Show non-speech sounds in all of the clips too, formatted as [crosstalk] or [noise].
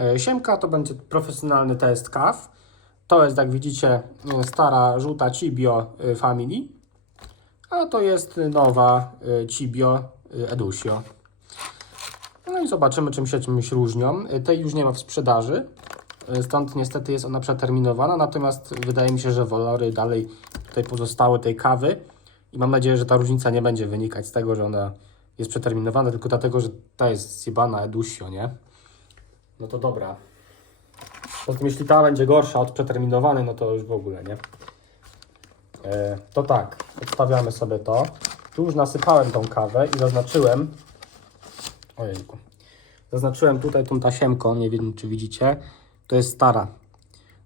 E, Siemka to będzie profesjonalny test kaw. To jest, jak widzicie, e, stara żółta Cibio e, Family. A to jest nowa Cibio Edusio. No i zobaczymy, czym się czymś różnią. Tej już nie ma w sprzedaży, stąd niestety jest ona przeterminowana, natomiast wydaje mi się, że walory dalej tutaj pozostały tej kawy i mam nadzieję, że ta różnica nie będzie wynikać z tego, że ona jest przeterminowana, tylko dlatego, że ta jest zjebana Edusio, nie? No to dobra. Poza tym, jeśli ta będzie gorsza od przeterminowanej, no to już w ogóle, nie? E, to tak, odstawiamy sobie to. Tu już nasypałem tą kawę i zaznaczyłem. Ojejku. Zaznaczyłem tutaj tą tasiemką, nie wiem czy widzicie. To jest stara.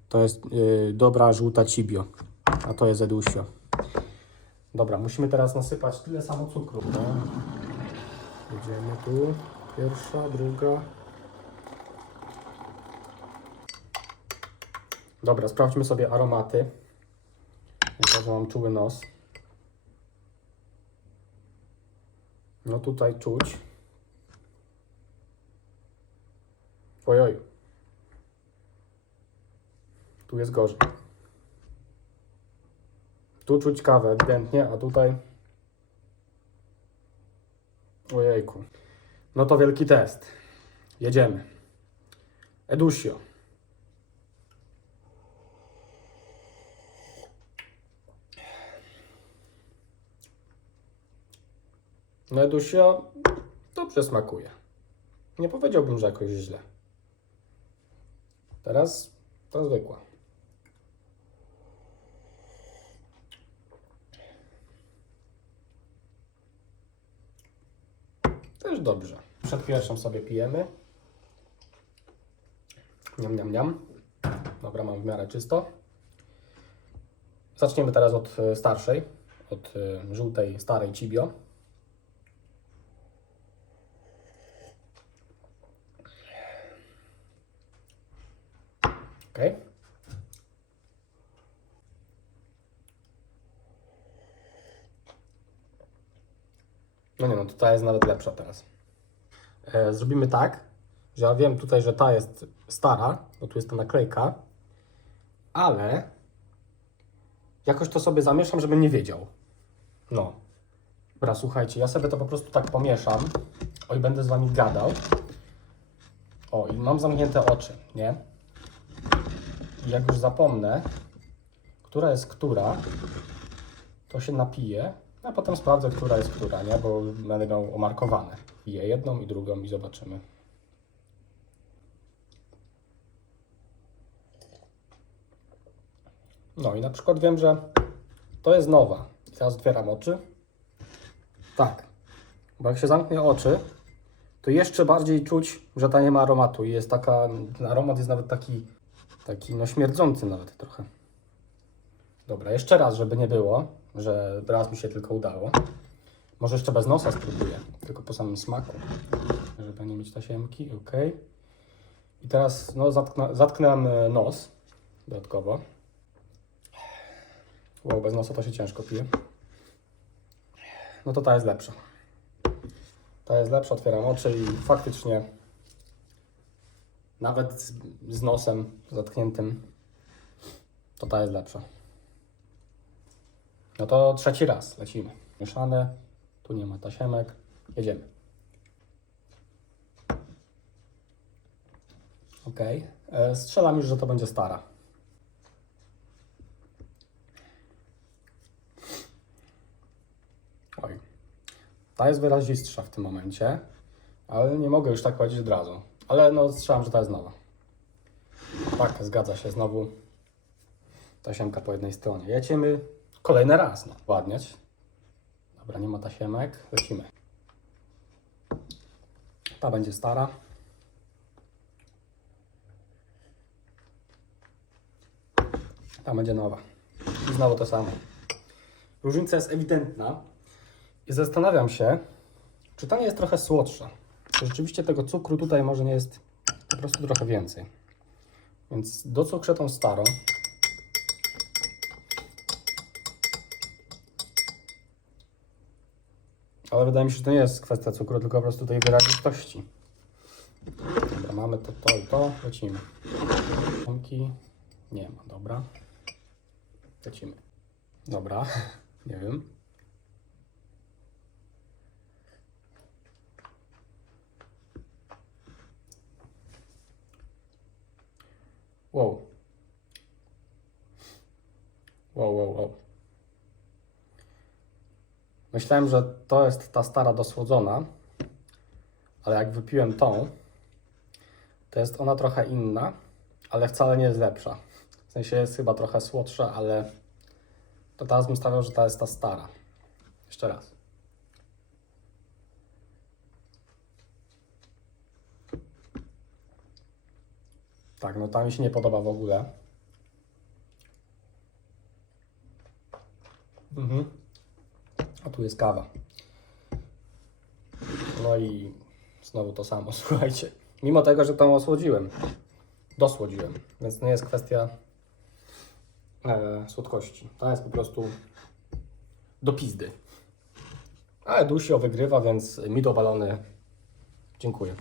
To jest yy, dobra żółta cibio. A to jest Edusio. Dobra, musimy teraz nasypać tyle samo cukru. Idziemy tu. Pierwsza, druga. Dobra, sprawdźmy sobie aromaty. Że mam czuły nos. No tutaj czuć. Ojoj. Tu jest gorzej. Tu czuć kawę ewidentnie, a tutaj... Ojejku. No to wielki test. Jedziemy. Edusio. No Edusio dobrze smakuje. Nie powiedziałbym, że jakoś źle. Teraz to zwykła. Też dobrze. Przed pierwszą sobie pijemy. Niam, niam, niam. Dobra, mam w miarę czysto. Zaczniemy teraz od e, starszej, od e, żółtej, starej Cibio. Ok. No nie no, to ta jest nawet lepsza teraz. E, zrobimy tak, że ja wiem tutaj, że ta jest stara, bo tu jest ta naklejka, ale jakoś to sobie zamieszam, żebym nie wiedział. No. Dobra, słuchajcie, ja sobie to po prostu tak pomieszam. Oj, będę z wami gadał. O, i mam zamknięte oczy, nie? Jak już zapomnę, która jest która, to się napiję, a potem sprawdzę, która jest która, nie? Bo będę miał omarkowane. Piję jedną i drugą i zobaczymy. No i na przykład wiem, że to jest nowa. Teraz otwieram oczy. Tak. Bo jak się zamknie oczy, to jeszcze bardziej czuć, że ta nie ma aromatu. I jest taka, aromat jest nawet taki Taki no śmierdzący nawet trochę. Dobra, jeszcze raz, żeby nie było, że raz mi się tylko udało. Może jeszcze bez nosa spróbuję, tylko po samym smaku. Żeby nie mieć tasiemki, ok. I teraz no, zatknę, e, nos dodatkowo. Wow, bez nosa to się ciężko pije. No to ta jest lepsza. Ta jest lepsza, otwieram oczy i faktycznie nawet z, z nosem zatkniętym, to ta jest lepsza. No to trzeci raz lecimy. Mieszane, tu nie ma tasiemek, jedziemy. Ok, e, strzelam już, że to będzie stara. Oj, ta jest wyrazistsza w tym momencie, ale nie mogę już tak powiedzieć od razu. Ale no strzelam, że ta jest nowa. Tak, zgadza się, znowu tasiemka po jednej stronie. Jedziemy kolejny raz, no, ładniać. Dobra, nie ma tasiemek, lecimy. Ta będzie stara. Ta będzie nowa. I znowu to samo. Różnica jest ewidentna. I zastanawiam się, czy ta nie jest trochę słodsza. Czy rzeczywiście tego cukru tutaj może nie jest po prostu trochę więcej. Więc docukrzę tą starą. Ale wydaje mi się, że to nie jest kwestia cukru, tylko po prostu tej wyrazistości. Dobra. mamy to, to i to, lecimy. Ósemki nie ma, dobra. Lecimy. Dobra, [laughs] nie wiem. Wow. Wow, wow, wow. Myślałem, że to jest ta stara dosłodzona, ale jak wypiłem tą, to jest ona trochę inna, ale wcale nie jest lepsza. W sensie jest chyba trochę słodsza, ale to teraz bym stawiał, że ta jest ta stara. Jeszcze raz. Tak, no ta mi się nie podoba w ogóle. Mhm. A tu jest kawa. No i znowu to samo, [laughs] słuchajcie. Mimo tego, że tą osłodziłem, dosłodziłem, więc nie jest kwestia e, słodkości. Ta jest po prostu do pizdy. Ale Dusio wygrywa, więc mi dowalony. Dziękuję.